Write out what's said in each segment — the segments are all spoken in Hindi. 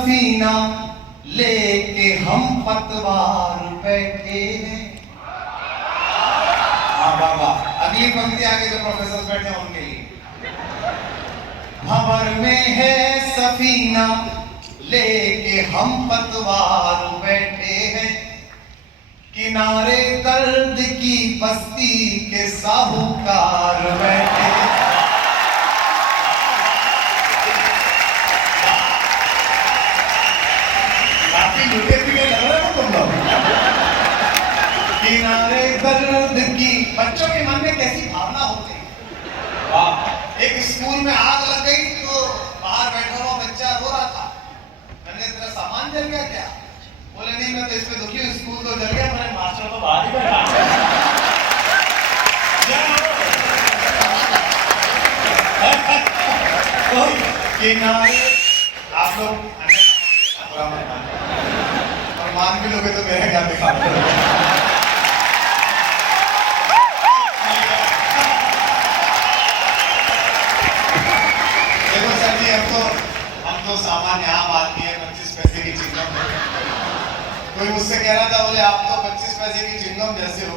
सफीना लेके हम पतवार बैठे हैं। हाँ बाबा, अगली पंक्ति आगे जो प्रोफेसर बैठे हैं उनके लिए। भंवर में है सफीना लेके हम पतवार बैठे हैं, किनारे दर्द की बस्ती के साहूकार बैठे हैं। काफी लुटे पिटे लग रहे हो तुम लोग। किनारे दर्द की, बच्चों के मन में कैसी भावना होती है। वाह, एक स्कूल में आग लग गई तो बाहर बैठा हुआ बच्चा रो रहा था। मैंने तेरा सामान जल गया क्या? बोले नहीं, मैं तो इस पे दुखी हूँ, स्कूल तो जल गया, मैंने मास्टर तो बाहर ही बैठा। किनारे आप लोग और मान भी लोगे तो मेरा क्या दिखा। देखो सर जी, हम तो सामान्य आम आदमी है, 25 पैसे की चिंगम। कोई मुझसे कह रहा था, बोले आप तो 25 पैसे की चिंगम जैसे हो।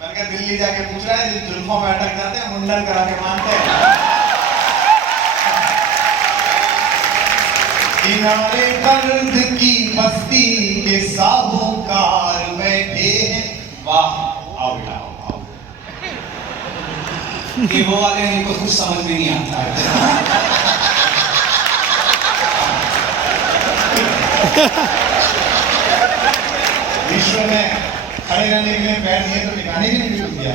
मैंने कहा दिल्ली जाके पूछ रहा है, जिन जुल्फों में अटक जाते हैं मुंडन करा के मानते हैं। किनारे दर्द की बस्ती के साहूकार बैठे हैं। वाह, आओ बेटा आओ। कि वो वाले इनको कुछ समझ में नहीं आता है। विश्व में खड़े रहने के लिए पैर दिए तो निकालने के लिए भी दिया।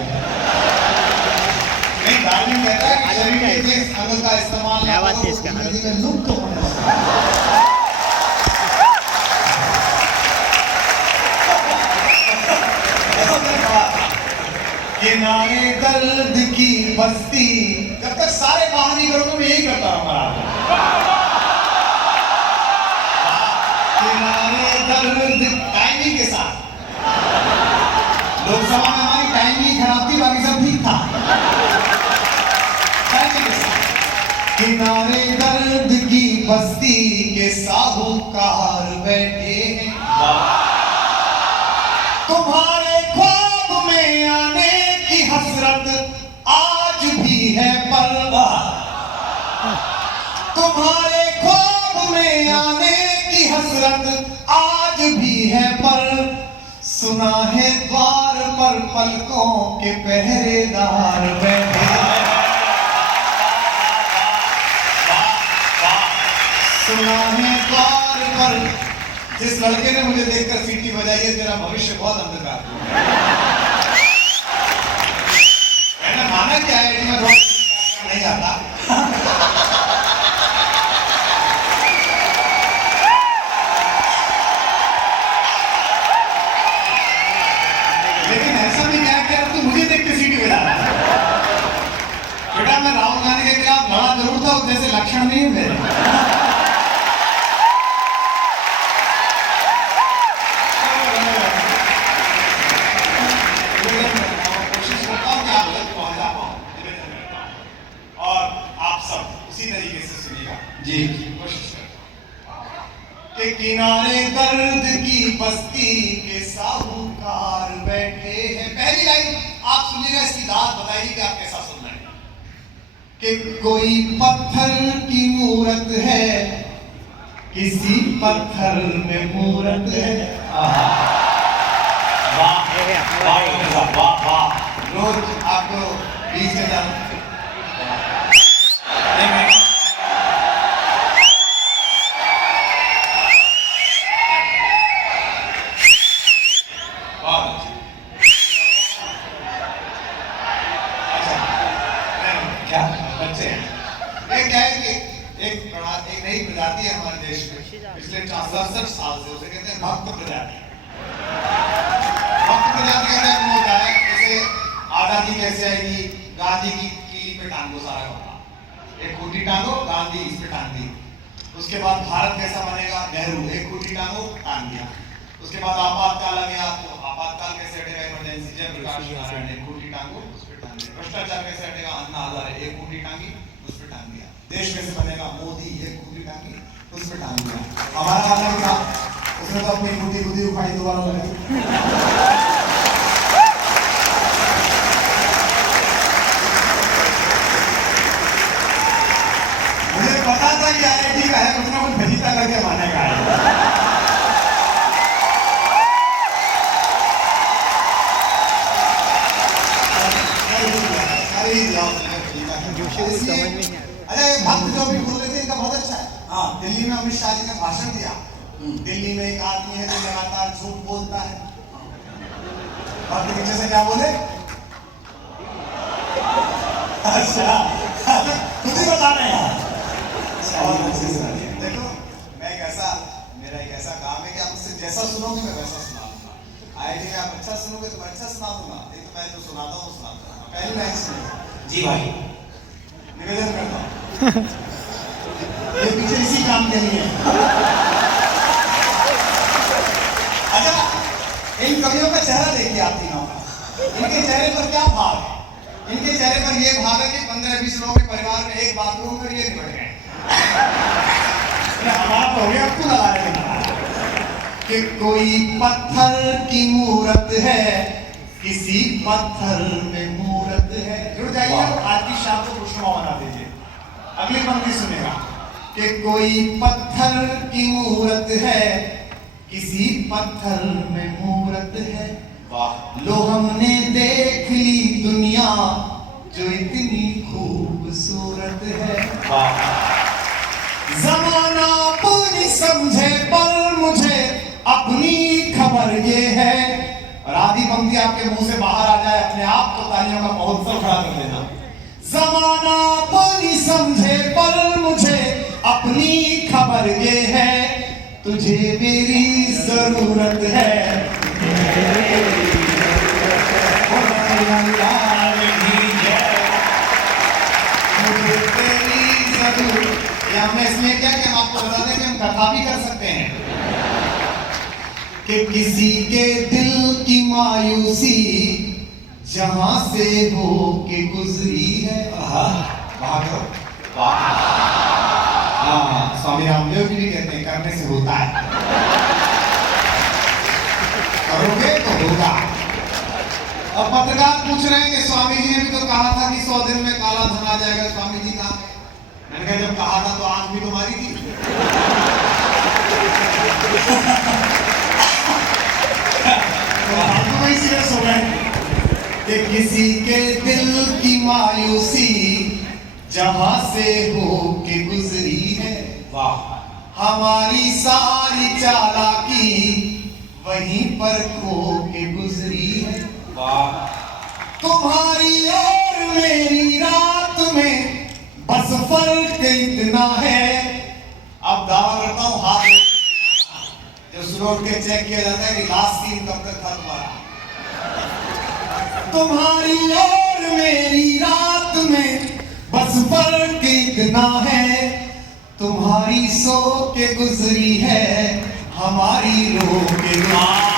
नहीं, डार्विन कहता है कि शरीर के जिस अंग का इस्तेमाल ना करो, जिंदगी में लुप्त होने लगता है। किनारे दर्द की बस्ती, जब तक सारे बाहर नहीं करोगे मैं यही करता रहूंगा। किनारे दर्द टाइमिंग के साथ, लोकसभा में हमारी टाइमिंग खराब थी, बाकी सब ठीक था। टाइमिंग के साथ किनारे दर्द की बस्ती के साहूकार बैठे हैं। तुम्हारे ख्वाब में आने की हसरत आज भी है पर, तुम्हारे ख्वाब में आने की हसरत आज भी है पर, सुना है द्वार पर पलकों के पहरेदार बैठे। सुना है द्वार पर, जिस लड़के ने मुझे देखकर सीटी बजाई है, तेरा भविष्य बहुत अंधकार। मैंने माना क्या है कि मैं रोज नहीं आता। लेकिन ऐसा भी क्या कि तू मुझे देख के सीटी बजा रहा है। बेटा मैं राहुल गांधी के खिलाफ लड़ा जरूर था, जैसे लक्षण नहीं है मेरे। जी कोशिश करता कि किनारे दर्द की बस्ती के साहूकार बैठे हैं। पहली लाइन आप सुनिएगा, इसकी दाद बताइए कि आप कैसा सुन रहे हैं। कि कोई पत्थर की मूरत है, किसी पत्थर में मूरत है। वाह वाह वाह, रोज आपको 20,000 एक नई प्रजाति है हमारे देश में, पिछले 67 साल से, उसे कहते हैं भक्त प्रजाति। भक्त प्रजाति का क्या होता है, जैसे आजादी कैसे आएगी, गांधी की कीली पे टांगो सारा कपड़ा, एक खूंटी टांगो, गांधी इस पे टांग दी। उसके बाद भारत कैसा बनेगा, नेहरू एक खूंटी टांगो टांग दिया। उसके बाद आपातकाल आ गया, तो आपातकाल कैसे हटेगा, इमरजेंसी जयप्रकाश नारायण एक खूंटी टांगो उस पे टांग दिया। भ्रष्टाचार कैसे हटेगा, अन्ना हजारे एक खूंटी टांगी उस पे टांग दिया। देश कैसे बनेगा, मोदी एक खूंटी टांगी उस पे टांग दिया। हमारा वाला भी था, उसने तो अपनी गुदी गुदी उखाड़ी दोबारा लगाई। मुझे पता था कि आईआईटी का है, कुछ ना कुछ फजीता करके मानेगा। अरे भक्त जो भी बोल रहे थे इनका बहुत अच्छा है। हाँ, दिल्ली में अमित शाह जी ने भाषण दिया। दिल्ली में एक आदमी है जो लगातार झूठ बोलता है। भक्त नीचे से क्या बोले? अच्छा, खुद ही बता रहे हैं। देखो, मेरा एक ऐसा काम है कि आप मुझसे जैसा सुनोगे मैं वैसा सुना दूंगा। आईआईटी में आप अच्छा सुनोगे तो मैं अच्छा सुना दूंगा, नहीं तो मैं जो सुनाता हूँ वो सुना दूंगा। पहली लाइन सुनिए। जी भाई। निवेदन करता हूँ, ये पीछे इसी काम के लिए है। अच्छा, इन कवियों का चेहरा देखिए आप तीनों का। इनके चेहरे पर क्या भाव है? इनके चेहरे पर ये भाव है कि 15-20 लोगों के परिवार में एक बाथरूम में ये निकल गए। हमारा तो हो गया, क्यों लगा रहे हैं कि कोई पत्थर की मूरत है, किसी पत्थर में मूरत है। जुड़ जाइए, आज की शाम को खुशनुमा बना दीजिए। अगली पंक्ति सुनेगा कि कोई पत्थर की मूरत है, किसी पत्थर में मूरत है। वाह, लो हमने देख ली दुनिया जो इतनी खूबसूरत है। वाह, जमाना अपनी समझे पर मुझे अपनी खबर ये है। और आधी पंक्ति आपके मुंह से बाहर आ जाए अपने आप तो तालियों का महोत्सव खड़ा कर देना। जमाना अपनी समझे पर मुझे अपनी खबर ये है, तुझे मेरी जरूरत है। मुझे तेरी जरूरत। हमने इसलिए क्या कि हम आपको बता दें कि हम कथा भी कर सकते हैं कि किसी के दिल की मायूसी जहां से हो के गुजरी है। हाँ, स्वामी रामदेव जी भी कहते हैं करने से होता है, करोगे तो होगा। अब पत्रकार पूछ रहे हैं कि स्वामी जी ने भी तो कहा था कि 100 दिन में काला धन आ जाएगा, स्वामी जी कहाँ गए? मैंने कहा जब कहा था तो आंख भी तो मारी थी। तो वही सीरियस हो गए कि किसी के दिल की मायूसी जहां से हो के गुजरी है। वाह, हमारी सारी चालाकी वहीं पर खो के गुजरी है। वाह, तुम्हारी और मेरी रात में बस फर्क इतना है। अब दावा करता हूं हाथ जो सुबह उठ के चेक किया जाता है कि लास्ट सीन कब तक था तुम्हारा। तुम्हारी और मेरी रात में बस फर्क इतना है, तुम्हारी सो के गुजरी है, हमारी रो के तुम्हारी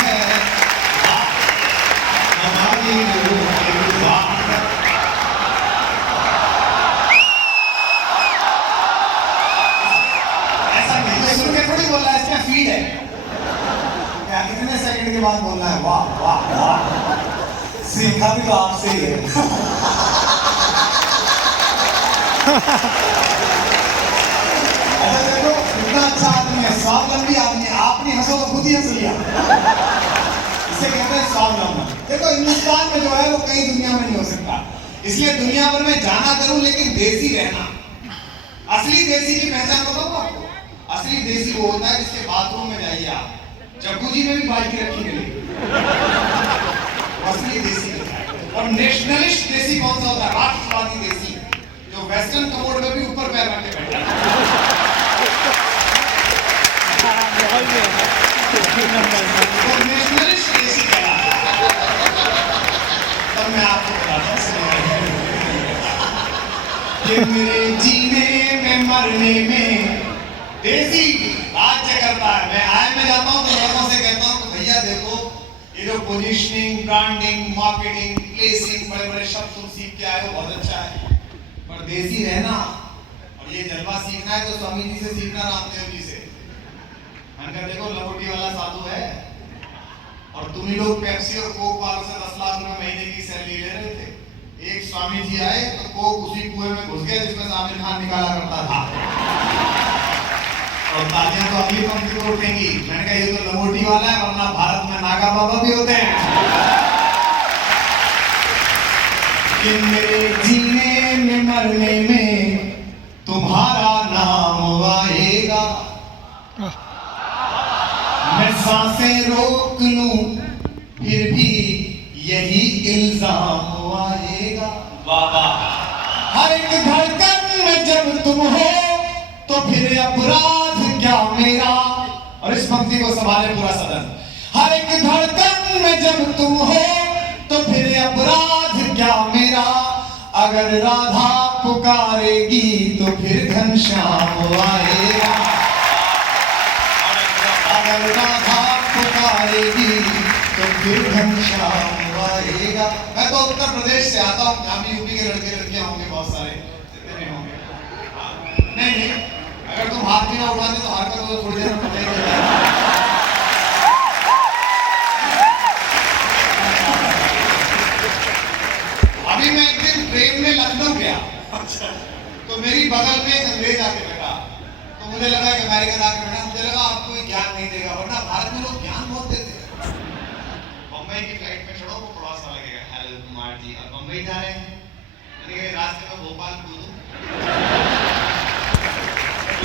है, हमारी रो के ऐसा नहीं सुन के थोड़ी बोल रहा है, इसका फीड है। क्या कितने सेकंड के बाद बोलना है? वाह वाह वाह, सीखा भी तो आपसे ही है। अच्छा देखो, इतना अच्छा आदमी है, स्वावलंबी आदमी। आप नहीं हंसो तो खुद ही हंस लिया। इसे कहते हैं स्वावलंबन। देखो, हिंदुस्तान में जो है वो कहीं दुनिया में नहीं हो सकता, इसलिए दुनिया भर में जाना करूं लेकिन देसी रहना। असली देसी की पहचान बताऊं आपको? असली देसी वो होता है जिसके बाथरूम में जाइए आप, जकूजी में भी बाल्टी रखी मिलेगी, असली देसी। और नेशनलिस्ट देसी कौन सा होता है? राष्ट्रवादी देसी, जो वेस्टर्न कमोड में भी ऊपर पैर रख के बैठा है। तो नेशनलिस्ट देसी कहलाता है। तब मैं आपको बताता हूं कि मेरे जीने में मरने में देसी राज्य करता है। मैं आय में जाता हूँ तो लोगों से कहता हूँ कि भैया देखो, ये जो पोजीशनिंग, ब्रांडिंग, मार्केटिंग, प्लेसिंग, बड़े बड़े शब्द तुम सीख के आए हो, बहुत अच्छा है, पर देसी रहना और ये जलवा सीखना है तो स्वामी जी से सीखना, रामदेव जी से। मैंने देखो लंगोटी वाला साधु है और तुम ही लोग पेप्सी और कोक वालों से 10 लाख रुपए महीने की सैलरी ले रहे थे। एक स्वामी जी आए तो कोक उसी कुएं में घुस गया जिसमें से आमिर खान निकाला करता था। और तालियां तो अगली पंक्ति को उठेंगी। मैंने कहा ये तो लंगोटी वाला है, वरना भारत में नागा बाबा भी होते हैं। कि मेरे जीने में मरने में तुम्हारा नाम आएगा, मैं सांसें रोक लूं फिर भी यही इल्जाम आएगा। हर एक धड़कन में जब तुम हो तो फिर अपराध क्या मेरा। और इस पंक्ति को संभाले पूरा सदन। हर एक धड़कन में जब तुम हो तो फिर अपराध क्या मेरा। अगर राधा पुकारेगी तो फिर घनश्याम आएगा। अगर राधा पुकारेगी तो फिर घनश्याम आएगा। मैं तो उत्तर प्रदेश से आता हूँ, यहाँ भी यूपी के लड़के लड़कियां होंगे बहुत सारे, जितने होंगे। नहीं, अगर तुम हाथ भी ना उठाते तो हरकत तो थोड़ी देर में पड़ेगी। अभी मैं एक दिन ट्रेन में लखनऊ गया, तो मेरी बगल में एक अंग्रेज आके बैठा। तो मुझे लगा कि अमेरिकन आके बैठा, मुझे लगा आप कोई ज्ञान नहीं देगा, वरना भारत में लोग ज्ञान बहुत देते हैं। बम्बई की फ्लाइट में चढ़ो, वो थोड़ा सा लगेगा हेलो कुमार जी, और बम्बई जा रहे हैं, रास्ते में भोपाल कूदूं।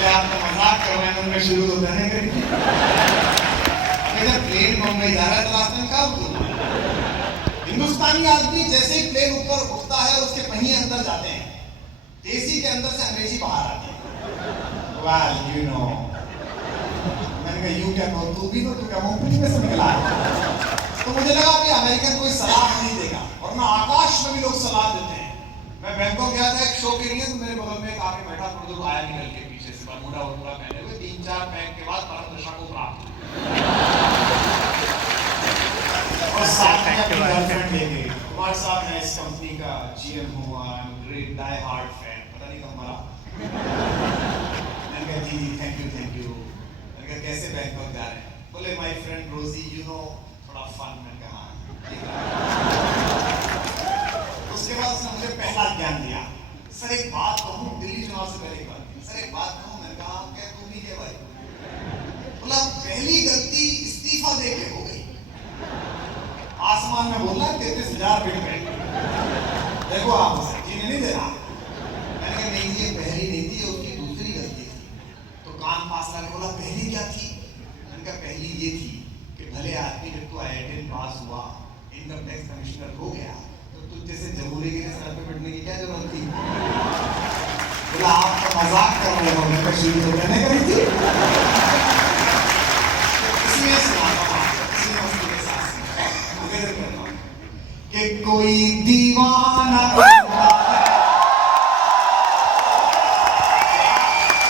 आपका मजाक कर रहे हैं, उनमें शुरू होता है। अगर जब प्लेन बम्बई जा रहा है तो रास्ते में कब कूदना। हिंदुस्तानी आदमी जैसे ही प्लेन ऊपर उठता है उसके पहिए अंदर जाते हैं, देसी के अंदर से अंग्रेजी बाहर आती है। Well, you know. मैंने कहा यू क्या कहो, तू भी तो तू क्या मुंह में से निकला है। तो मुझे लगा कि अमेरिकन कोई सलाह नहीं देगा, वरना आकाश में भी लोग सलाह देते हैं। मैं बैंकॉक गया था एक शो के लिए, तो मेरे बगल में एक आके बैठा, थोड़ा दूर आया निकल के पीछे से, बरमूडा वरमूडा पहने हुए, 3-4 पैक के बाद परम दशा को प्राप्त। और साथ में अपनी गर्लफ्रेंड लेके, तुम्हारे साथ मैं इस कंपनी का जीएम हूँ, I am great die hard fan, पता नहीं कब मरा। मैंने कहा जी थैंक यू। मैंने कहा कैसे बैंकॉक जा रहे हैं? बोले माय फ्रेंड रोजी, यू नो थोड़ा फन। मैंने कहा हाँ। उसके बाद उसने मुझे पहला ज्ञान दिया, सर एक बात कहूँ, दिल्ली चुनाव से पहले एक बात, सर एक बात कहूँ। मैंने कहा क्या तू भी क्या भाई? बोला पहली गलती इस्तीफा देके हो गई। आसमान में बोला 33,000 फीट पे, देखो आप उसे जीने नहीं दे रहा। मैंने कहा नहीं ये पहली नहीं थी, उसकी दूसरी गलती थी। तो कान पास लाके बोला पहली क्या थी? मैंने कहा पहली ये थी कि भले आदमी जब तू IIT पास हुआ, इनकम टैक्स कमिश्नर हो गया, तो तुझ जैसे जमूरे के सर पे बैठने की क्या जरूरत थी? बोला आप तो मजाक कर रहे हो, मैं शुरू तो मैंने करी थी। इसलिए सुनाता हूँ कि कोई दीवाना करता है,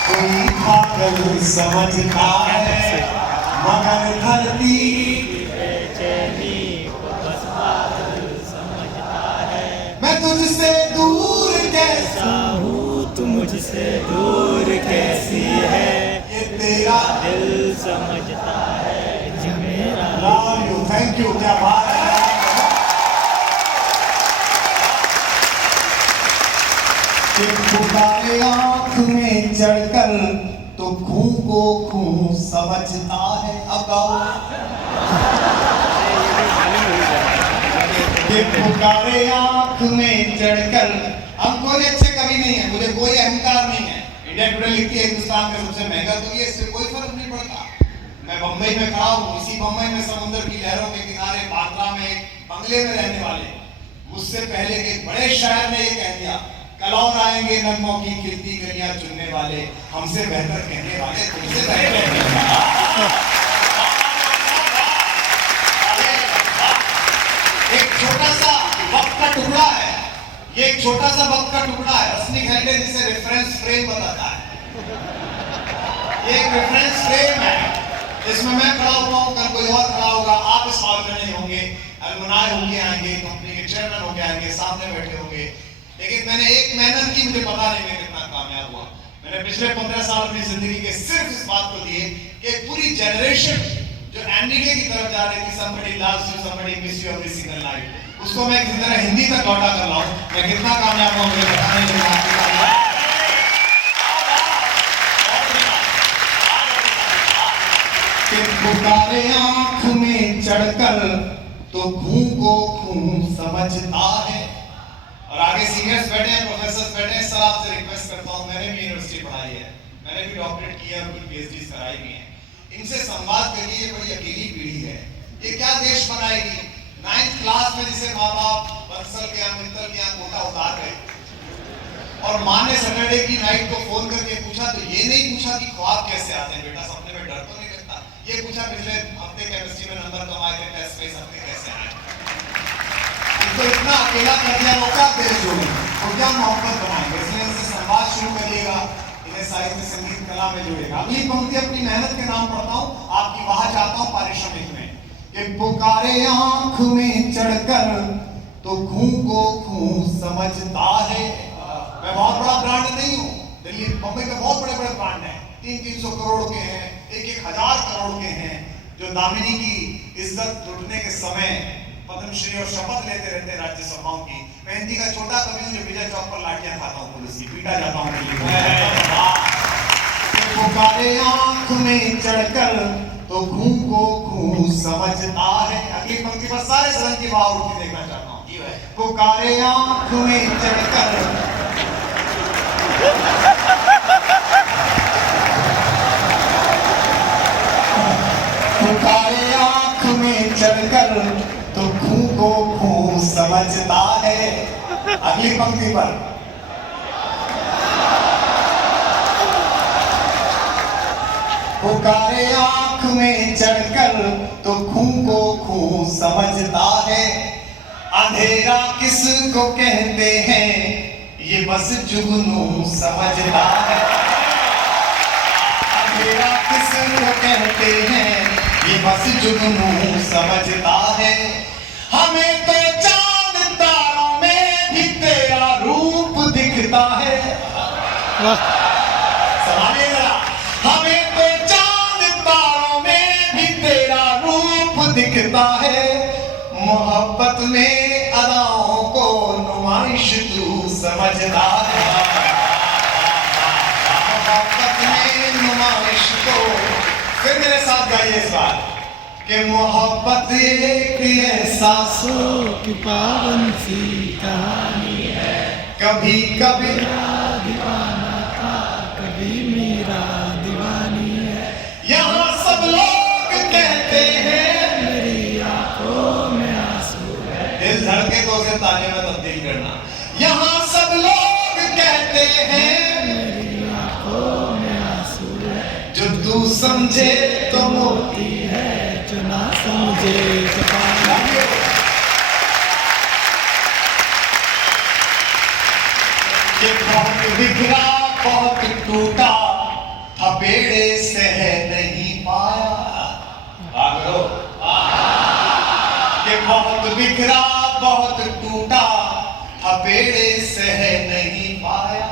कोई पागल समझता है, मगर धरती बेचैनी को बस पागल समझता है। मैं तुझसे दूर कैसा हूँ, तू मुझसे दूर कैसी है, ये तेरा दिल समझता है जी मेरा। लव यू, थैंक यू, क्या बात है। पुकारे आँख में चढ़कर तो खूं को खूं समझता है। अब गाओ। पुकारे आँख में चढ़कर, हम कोई अच्छे कवि नहीं है, मुझे कोई अहंकार नहीं है। इंडिया टुडे लिखती है हिंदुस्तान का सबसे महंगा, तो ये इससे कोई फर्क नहीं पड़ता। मैं बम्बई में खड़ा हूँ, इसी बम्बई में समुद्र की लहरों के किनारे बांद्रा में एक बंगले में रहने वाले मुझसे पहले के बड़े शायर ने ये कह दिया, कल और आएंगे नगमों की खिलती गलियां चुनने वाले, हमसे बेहतर कहने वाले तुमसे बेहतर। एक छोटा सा वक्त का टुकड़ा है, ये एक छोटा सा वक्त का टुकड़ा है। रश्मि खंडे जिसे रेफरेंस फ्रेम बताता है, ये एक रेफरेंस फ्रेम है, इसमें मैं खड़ा हुआ हूँ, कल कोई और खड़ा होगा, आप इस हॉल में नहीं होंगे, अलमनाय होके आएंगे, कंपनी के चेयरमैन होके आएंगे, सामने बैठे होंगे। लेकिन मैंने एक मेहनत की, मुझे पता नहीं मैं कितना कामयाब हुआ। मैंने पिछले 15 साल अपनी जिंदगी के सिर्फ इस बात को दिए कि एक पूरी जनरेशन जो एनडीके की तरफ जा रही थी, somebody loves you, somebody miss you every single night, उसको मैं किसी तरह हिंदी तक लौटा कर लाऊं। मैं कितना कामयाब हुआ मुझे पता नहीं लगा। पुकारे आंख में चढ़कर तो खूं को खूं समझता है। और आगे सीनियर्स बैठे हैं, प्रोफेसर्स बैठे हैं। सर आपसे रिक्वेस्ट करता हूं, मैंने भी यूनिवर्सिटी पढ़ाई है, मैंने भी डॉक्टरेट किया और कुछ पीएचडी कराई भी है। इनसे संवाद करिए, ये बड़ी अकेली पीढ़ी है, ये क्या देश बनाएगी। 9th क्लास में जिसे माँ बाप बंसल के यहाँ, मित्तल के यहाँ कोटा उतार गए और माँ ने सैटरडे की नाइट को फोन करके पूछा, तो ये नहीं पूछा कि ख्वाब कैसे आते हैं बेटा, सपने में डर तो नहीं लगता। ये पूछा पिछले हफ्ते केमिस्ट्री में नंबर कम आए थे टेस्ट में, हफ्ते कैसे आए। तो इतना अकेला कर दिया, वो क्या देश जोड़ेंगे, वो क्या मोहब्बत बनाएंगे। इसलिए इनसे संवाद शुरू करिएगा, इन्हें साहित्य संगीत कला में जोड़ेगा। अगली पंक्ति अपनी मेहनत के नाम पढ़ता हूँ, आपकी वाह चाहता हूँ पारिश्रमिक में। कि पुकारे आंख में चढ़कर तो खूं को खूं समझता है। मैं बहुत बड़ा ब्रांड नहीं हूँ, दिल्ली बम्बई में बहुत बड़े बड़े ब्रांड हैं, 300-300 करोड़ के हैं, 1,000 करोड़ के हैं, जो दामिनी की इज्जत लुटने के समय पद्मश्री और शपथ लेते रहते हैं राज्यसभाओं की। मैं हिंदी का छोटा कवि हूँ जो विजय चौक पर लाठियां खाता हूँ, पुलिस की पीटा जाता हूँ। पुकारे आंख में चढ़कर तो खूं को खूं समझता है। अगली पंक्ति पर सारे सदन की वाह उठती देखना चाहता हूँ। पुकारे आंख में चढ़कर पुकारे आंख में चढ़कर तो खूं को खूं समझता है। अगली पंक्ति पर पुकारे आंख में चढ़कर तो खूं को खूं समझता है। अंधेरा किसको कहते हैं ये बस जुगनू समझता है। अंधेरा किसको कहते हैं ये बस जुगनू समझता है। हमें तो चांद तारों में भी तेरा रूप दिखता है। समाने जरा, हमें तो चांद तारों में भी तेरा रूप दिखता है। मोहब्बत में अदाओं को नुमाइश तू समझता है। मोहब्बत में नुमाइश को, फिर मेरे साथ गाइए इस बार कि मोहब्बत एक एहसासों की पावन सी कहानी है। कभी कभी दीवाना था, कभी मेरा दीवानी है। यहाँ सब लोग कहते हैं मेरी आंखों में आंसू है। दिल धड़के तो उसे ताने में तब्दील करना। यहाँ सब लोग कहते हैं मेरी आंखों में आंसू है। जो तू समझे तो मोती है, जो ना समझे तो पानी। ये बहुत बिखरा बहुत टूटा थपेड़े सह नहीं पाया। ये बहुत बिखरा बहुत टूटा थपेड़े सह नहीं पाया।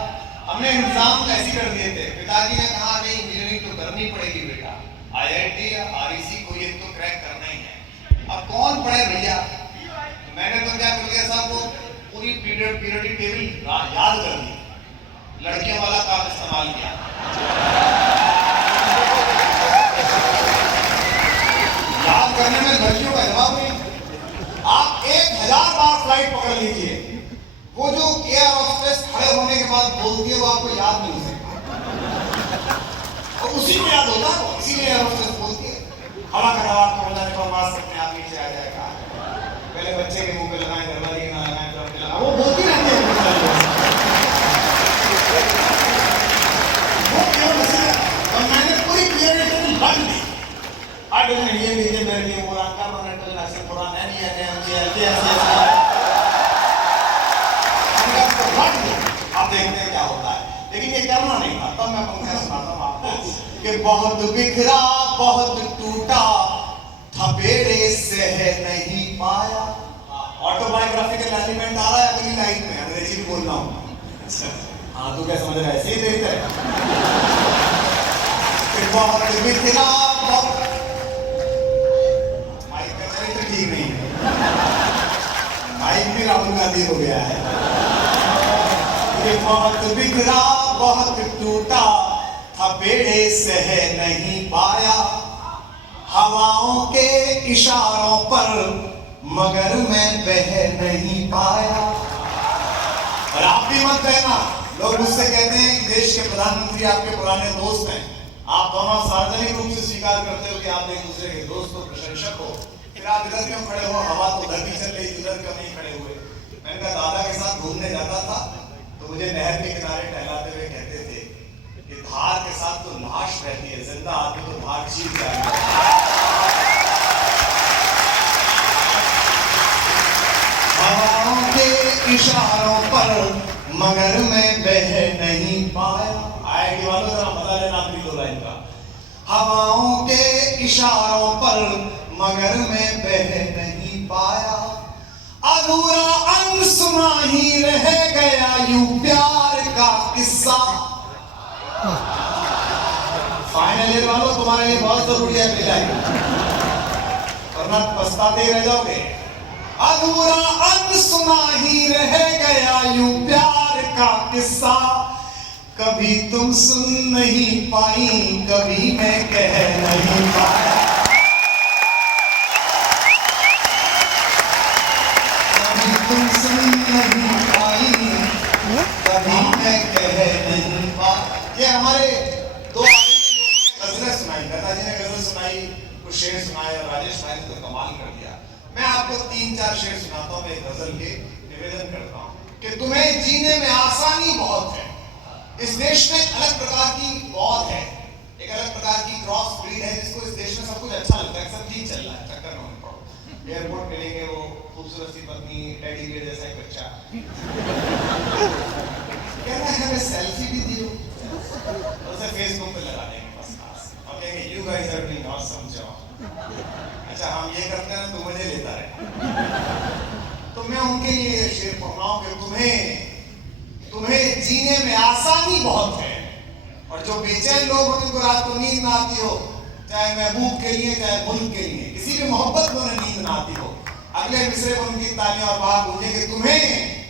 हमने इंतजाम ऐसे कर दिए थे, पिताजी ने कहा नहीं इंजीनियरिंग तो करनी पड़ेगी बेटा, आईआईटी या आरईसी को ये तो क्रैक करना ही है। अब कौन पढ़े भैया, मैंने तो क्या कर दिया साहब, वो पूरी पीरियडिक टेबल याद कर दी, लड़कियों वाला काम इस्तेमाल किया। याद करने में लड़कियों का जवाब नहीं। आप 1000 बार फ्लाइट पकड़ लीजिए, वो जो एयर होस्टेस खड़े होने के बाद बोलती है वो आपको याद नहीं हो सकता, और उसी में याद होता है, इसीलिए एयर होस्टेस बोलती है। हवा का दबाव कम हो जाने पर मास्क अपने आप नीचे आ जाएगा, पहले बच्चे के मुंह पे लगाएं, घरवाली ना लगाएं, तो अपने लगाएं, वो बोलती रहती है। वो क्यों नहीं? और मैंने पूरी पीरियड बंद दी। आज ये लीजिए मेरे लिए पूरा कार्बोनेटल एक्शन पूरा नहीं है, आप देखते हैं क्या होता है। लेकिन ये करना नहीं था, तब मैं पंखा सुनाता हूँ आपको कि बहुत बिखरा बहुत टूटा थपेड़े सह नहीं पाया। ऑटोबायोग्राफिकल एलिमेंट आ रहा है अगली लाइन में, अंग्रेजी भी बोल रहा हूँ। हाँ तू क्या समझ रहा है, सही तरीका है। बहुत बिखरा माइक का चरित्र ठीक नहीं है, माइक भी राहुल गांधी हो गया है। ये बहुत बिखरा बहुत टूटा था, पेड़े सह नहीं पाया हवाओं के इशारों पर, मगर मैं बह नहीं पाया। और आप भी मत कहना, लोग मुझसे कहते हैं कि देश के प्रधानमंत्री आपके पुराने दोस्त हैं, आप दोनों सार्वजनिक रूप से स्वीकार करते हो कि आप एक दूसरे के दोस्त हो, प्रशंसक हो, फिर आप इधर क्यों खड़े हो, हवा तो उधर भी चल रही, उधर क्यों नहीं खड़े हुए। मैंने कहा दादा के साथ घूमने जाता था तो मुझे नहर के किनारे टहलाते हुए कहते थे कि धार के साथ तो लाश रहती है, जिंदा आदमी तो धार चीज जाएगा। हवाओं के इशारों पर मगर मैं बह नहीं पाया। आएगी वालों जरा मजा लेना अपनी दो लाइन का। हवाओं के इशारों पर मगर मैं बह नहीं पाया, अधूरा अनसुना ही रह गया यूं प्यार का किस्सा। फाइनल ईयर वालों तुम्हारे लिए बहुत जरूरी है अगली लाइन, वरना पछताते ही रह जाओगे। अधूरा अनसुना ही रह गया यूं प्यार का किस्सा, कभी तुम सुन नहीं पाई कभी मैं कह नहीं पाया। कभी तुम सुन नहीं पाई कभी मैं कह नहीं पाया। ये हमारे दो गजलें सुनाई, लता जी ने गजल सुनाई, कुछ शेर सुनाए और राजेश भाई ने तो कमाल कर दिया। मैं आपको 3-4 शेर सुनाता हूँ, मैं गजल के निवेदन करता हूँ कि तुम्हें जीने में आसानी बहुत है। इस देश में अलग प्रकार की मौत है, एक अलग प्रकार की क्रॉस ब्रीड है जिसको इस देश में सब कुछ अच्छा लगता है, सब ठीक चल रहा है, चक्कर में मत पड़ो। एयरपोर्ट मिलेंगे वो खूबसूरत सी पत्नी, टेडी बियर जैसा एक बच्चा कहना है हमें सेल्फी भी दियो, उसे फेसबुक पे लगा देंगे बस खास, और कहेंगे you guys are doing awesome job. अच्छा हम ये करते हैं तो मजे लेता रहे। तो मैं उनके लिए ये शेर पढ़ रहा हूं कि तुम्हें जीने में आसानी बहुत है, और जो बेचैन लोग हो जिनको रात को नींद ना आती हो, चाहे महबूब के लिए चाहे मुल्क के लिए, किसी भी मोहब्बत में उन्हें नींद ना आती हो, अगले मिसरे पर उनकी तालियां और बात गूंजे कि तुम्हें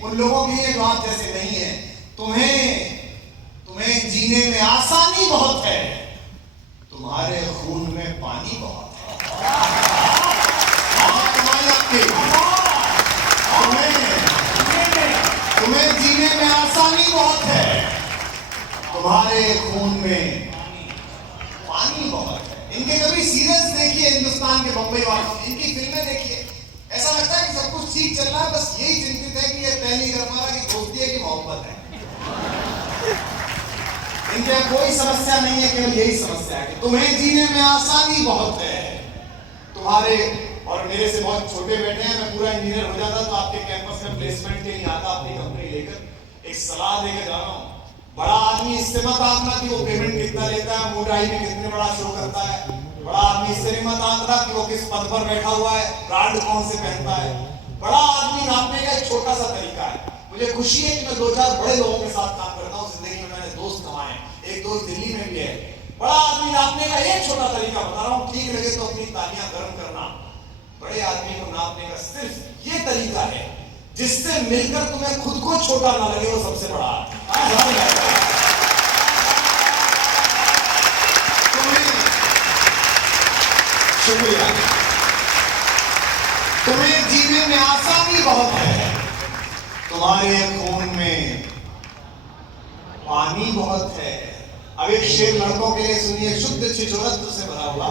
उन लोगों के लिए जो आप जैसे नहीं है, तुम्हें जीने में आसानी बहुत है, तुम्हारे खून में पानी बहुत है। तुम्हें जीने में आसानी बहुत है, तुम्हारे खून में पानी बहुत है। इनके कभी सीरियस देखिए, हिंदुस्तान के बम्बई वालों इनकी फिल्में देखिए, ऐसा लगता है कि सब कुछ ठीक चल रहा है, बस यही चिंतित है कि ये तय नहीं कर पा रहा कि दोस्ती है कि मोहब्बत है। इनके कोई समस्या नहीं है, केवल यही समस्या है कि तुम्हें जीने में आसानी बहुत है, तुम्हारे और मेरे से बहुत छोटे बेटे हैं, मैं पूरा इंजीनियर हो जाता तो आपके कैंपस में प्लेसमेंट के लिए आता अपनी कंपनी लेकर, एक सलाह देकर जा रहा हूँ। बड़ा आदमी इससे मत आंकना कि वो पेमेंट कितना लेता है, मूडाई में कितने बड़ा शो करता है। बड़ा आदमी इससे नहीं मत आंकना कि वो किस पद पर बैठा हुआ है, ब्रांड कौन से पहनता है। बड़ा आदमी नापने का एक छोटा सा तरीका है। मुझे खुशी है कि मैं 2-4 बड़े लोगों के साथ काम करता हूँ, जिंदगी में मैंने दोस्त कमाए, एक दोस्त दिल्ली में भी है। बड़ा आदमी नापने का एक छोटा तरीका बता रहा हूँ, ठीक लगे तो अपनी तालियां गर्म करना। बड़े आदमी को नापने का सिर्फ ये तरीका है जिससे मिलकर तुम्हें खुद को छोटा ना लगे, वो सबसे बड़ा शुक्रिया। तुम्हें जीने में आसानी बहुत है, तुम्हारे खून में पानी बहुत है। अब एक शेर लड़कों के लिए सुनिए, शुद्ध छिछोरत्व से भरा हुआ,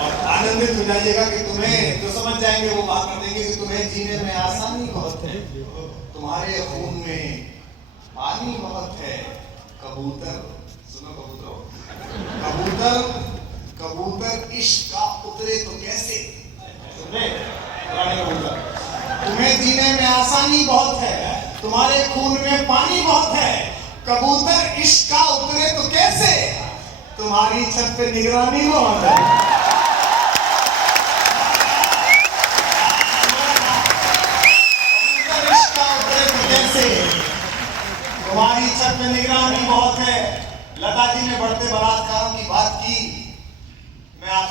और आनंदित हो जाइएगा कि तुम्हें जो समझ जाएंगे वो बात कर देंगे कि तुम्हें जीने में आसानी बहुत है, तुम्हारे खून में पानी बहुत है। कबूतर सुनो, कबूतर इश्क का उतरे तो कैसे, तुम्हें जीने में आसानी बहुत है, तुम्हारे खून में पानी बहुत है। कबूतर इश्क का उतरे तो कैसे, तुम्हारी छत पे निगरानी बहुत है।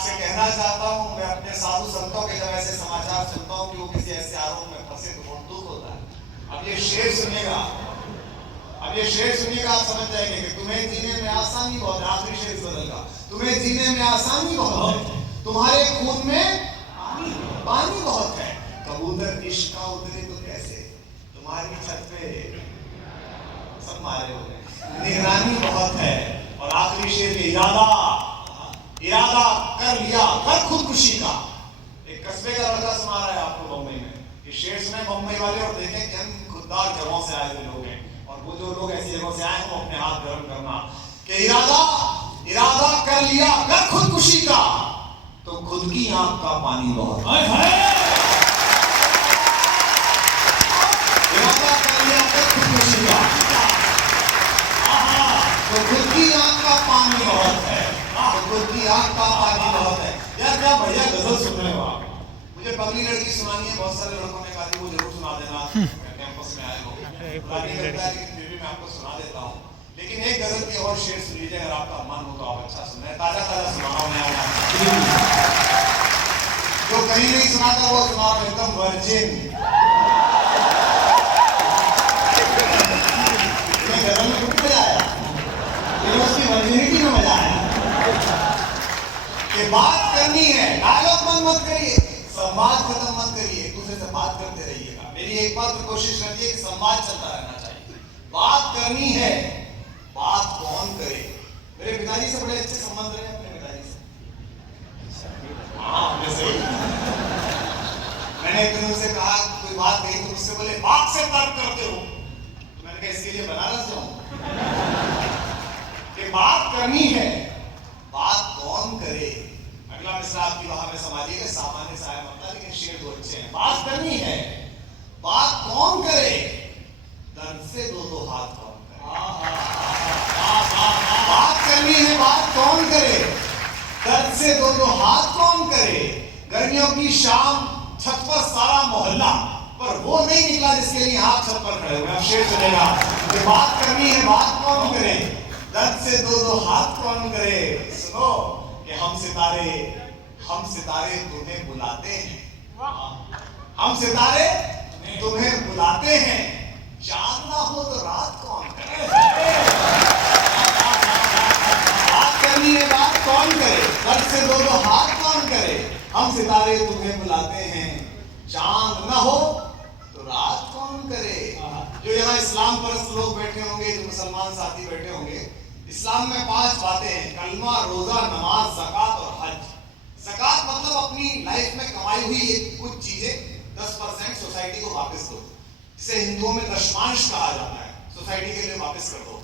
आपसे कहना चाहता हूँ, मैं अपने साधु संतों के जब ऐसे समाचार सुनता हूँ कि वो किसी ऐसे आरोप में फंसे तो बहुत दुख होता है। अब ये शेर सुनिएगा, अब ये शेर सुनिएगा, आप समझ जाएंगे कि तुम्हें जीने में आसानी बहुत है। आखिरी शेर बदलगा, तुम्हें जीने में आसानी बहुत है, तुम्हारे खून में पानी बहुत है। कबूतर इश्क का उतरे तो कैसे, तुम्हारी छत पे सब मारे हो गए, निगरानी बहुत है। और आखिरी शेर के इरादा कर लिया, कर खुदकुशी का। एक कस्बे का लड़का सुना रहा है आपको बम्बई में। ये शेर सुने बम्बई वाले और देखें कि हम खुददार जगहों से आए हुए लोग हैं, और वो जो लोग ऐसी जगहों से आए हैं वो अपने हाथ गर्म करना कि इरादा कर लिया, कर खुदकुशी का, तो खुद की आंख का पानी बहुत है। इरादा कर लिया, कर खुदकुशी का, तो खुद की आंख का पानी बहुत है, तो खुद की आंख का पानी बहुत है। यार क्या बढ़िया गजल सुन रहे हो आप। मुझे पगली लड़की सुनानी है, बहुत सारे लड़कों ने कहा वो जरूर सुना देना, कैंपस में आए हो, बुरा नहीं लगता है, लेकिन फिर भी मैं आपको सुना देता हूँ। लेकिन एक गजल की और शेर सुन लीजिए, अगर आपका मन हो तो आप अच्छा सुन रहे, ताजा सुना रहा हूँ मैं। जो कहीं नहीं सुनाता वो सुना रहा हूँ, एकदम वर्जिन। गजल में कुछ मजा आया, उसकी वर्जिनिटी में मजा आया। कि बात करनी है, डायलॉग बंद मत करिए, संवाद खत्म मत करिए, एक दूसरे से बात करते रहिएगा। मेरी एक बात तो कोशिश रहती है कि संवाद चलता रहना चाहिए। बात करनी है, बात कौन करे। मेरे पिताजी से बड़े अच्छे संबंध रहे अपने पिताजी से। हाँ, सही। मैंने एक दिन उनसे कहा, कोई बात कही तो मुझसे बोले बात से तर्क करते हो। तो मैंने कहा इसके लिए बनारस जाऊं। कि बात करनी है, बात कौन करे। अगला मिसरा आपकी वहां में समाजिए, सामान्य साया मतलब, लेकिन शेर दो अच्छे हैं। बात करनी है, बात कौन करे, दर्द से दो हाथ कौन करे। बात करनी है, बात कौन करे, दर्द से दो हाथ कौन करे। गर्मियों की शाम, छत पर सारा मोहल्ला, पर वो नहीं निकला जिसके लिए हाथ छत पर खड़े हुए। अब शेर सुनेगा कि बात करनी है, बात कौन करे, दर्द से दो हाथ कौन करे। सुनो कि हम सितारे तुम्हें बुलाते हैं, हम सितारे तुम्हें बुलाते हैं, चांद ना हो तो रात कौन करे। बात करनी है, बात कौन करे, दर्द से दो हाथ कौन करे। हम सितारे तुम्हें बुलाते हैं, चांद ना हो तो रात कौन करे। जो यहाँ इस्लाम परस्त लोग बैठे होंगे, जो मुसलमान साथी बैठे होंगे, इस्लाम में 5 बातें हैं, कलमा, रोजा, नमाज, ज़कात और हज। ज़कात मतलब अपनी लाइफ में कमाई हुई कुछ चीजें 10% सोसाइटी को वापस दो, जिसे हिंदुओं में दशमांश कहा जाता है, सोसाइटी के लिए वापस कर दो।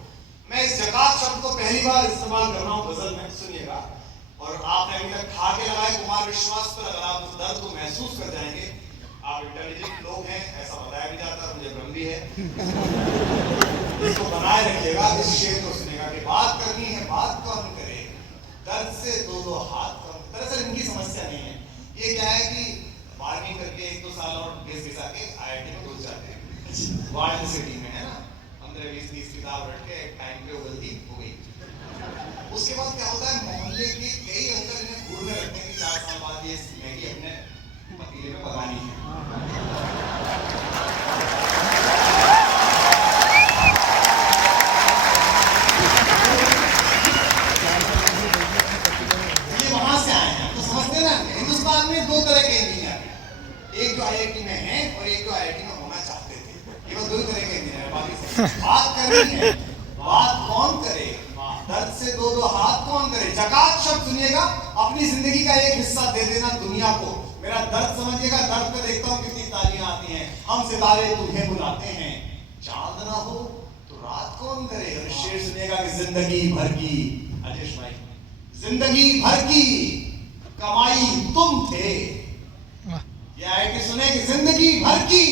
मैं इस ज़कात शब्द को पहली बार इस्तेमाल कर रहा हूँ गजल में, सुनिएगा। और आपने अभी तक खा के लगाए कुमार विश्वास पर, अगर आप उस दर्द को महसूस कर जाएंगे, आप इंटेलिजेंट लोग हैं, ऐसा बताया भी जाता है, मुझे भ्रम भी है। इसको बनाए रखिएगा, इस शेर को सुनेगा कि बात करनी है, बात कौन करे, दर्द से दो हाथ कौन। दरअसल इनकी समस्या नहीं है, ये क्या है कि 12वीं करके 1-2 साल और बेस घिसा के IIT में घुस जाते हैं। वार्ड सिटी में है ना, 15-20-30 किताब रट के एक टाइम पे वो गलती हो गई। उसके बाद क्या होता है, मोहल्ले के कई अंकल इन्हें घूरने लगते हैं कि 4 साल बाद ये मैगी अपने पतीले में पकानी है। ये वहां से आए हैं, तो समझते ना, हिंदुस्तान में 2 तरह के इंजीनियर, एक जो IIT में है और एक जो IIT में होना चाहते थे। ये 2 तरह के इंजीनियर। बात करनी है, बात कौन करे, दर्द से दो हाथ कौन करे। ज़कात शब्द सुनिएगा, अपनी जिंदगी का एक हिस्सा दे देना दुनिया को। मेरा दर्द समझिएगा, दर्द पे देखता हूँ कितनी तालियां आती हैं। हम सितारे तुम्हें बुलाते हैं, चांद ना हो तो रात कौन करे। और शेर सुनिएगा कि जिंदगी भर की, अजेश भाई, जिंदगी भर की कमाई तुम थे। ये IIT सुने कि जिंदगी भर की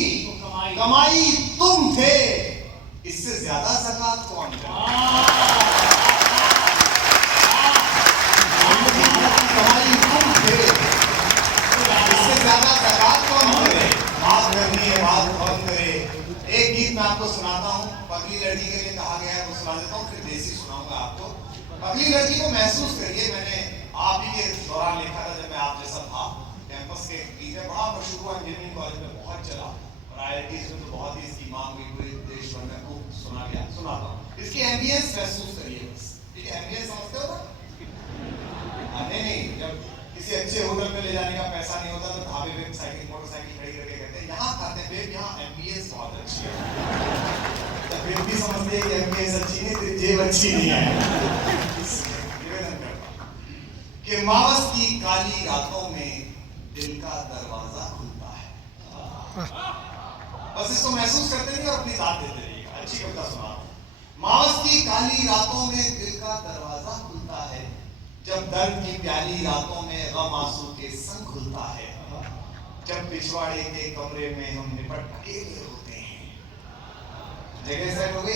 कमाई तुम थे, इससे ज्यादा ज़कात कौन करे। कमाई तुम थे, इससे ज्यादा ज़कात कौन करे। बात करनी है, बात कौन करे। एक गीत मैं आपको सुनाता हूँ, पगली लड़की के लिए कहा गया है, वो सुना देता हूँ, फिर देसी सुनाऊंगा आपको। पगली लड़की को महसूस करिए, मैंने आप ही के दौरान लिखा था जब मैं आप जैसा था। कैंपस के गीत बड़ा मशहूर हुआ, इंजीनियरिंग कॉलेज में बहुत चला और IITs में तो बहुत ही इसकी मांग हुई, पूरे देश भर में खूब सुनाता हूँ। इसकी एम्बियंस महसूस करिए बस। ठीक है, एम्बियंस समझते हो ना? नहीं, जब किसी अच्छे होटल में ले जाने का पैसा नहीं होता तो ढाबे पे साइकिल मोटरसाइकिल खड़ी करके कहते हैं यहाँ खाते हैं बेब, यहाँ एम्बियंस बहुत अच्छी है। जब बेब भी समझते हैं कि एम्बियंस अच्छी नहीं, तेरी जेब अच्छी नहीं है। निवेदन करता हूं कि मावस की काली रातों में दिल का दरवाजा खुलता है। बस इसको महसूस करते रहिए और अपनी दाद देते रहिएगा। अच्छी कविता सुना। मावस की काली रातों में दिल का दरवाजा खुलता है, जब दर्द की प्याली रातों में गम आंसू के संग खुलता है, जब पिछवाड़े के कमरे में हम निपट अकेले होते हैं। जगह सेट हो गई।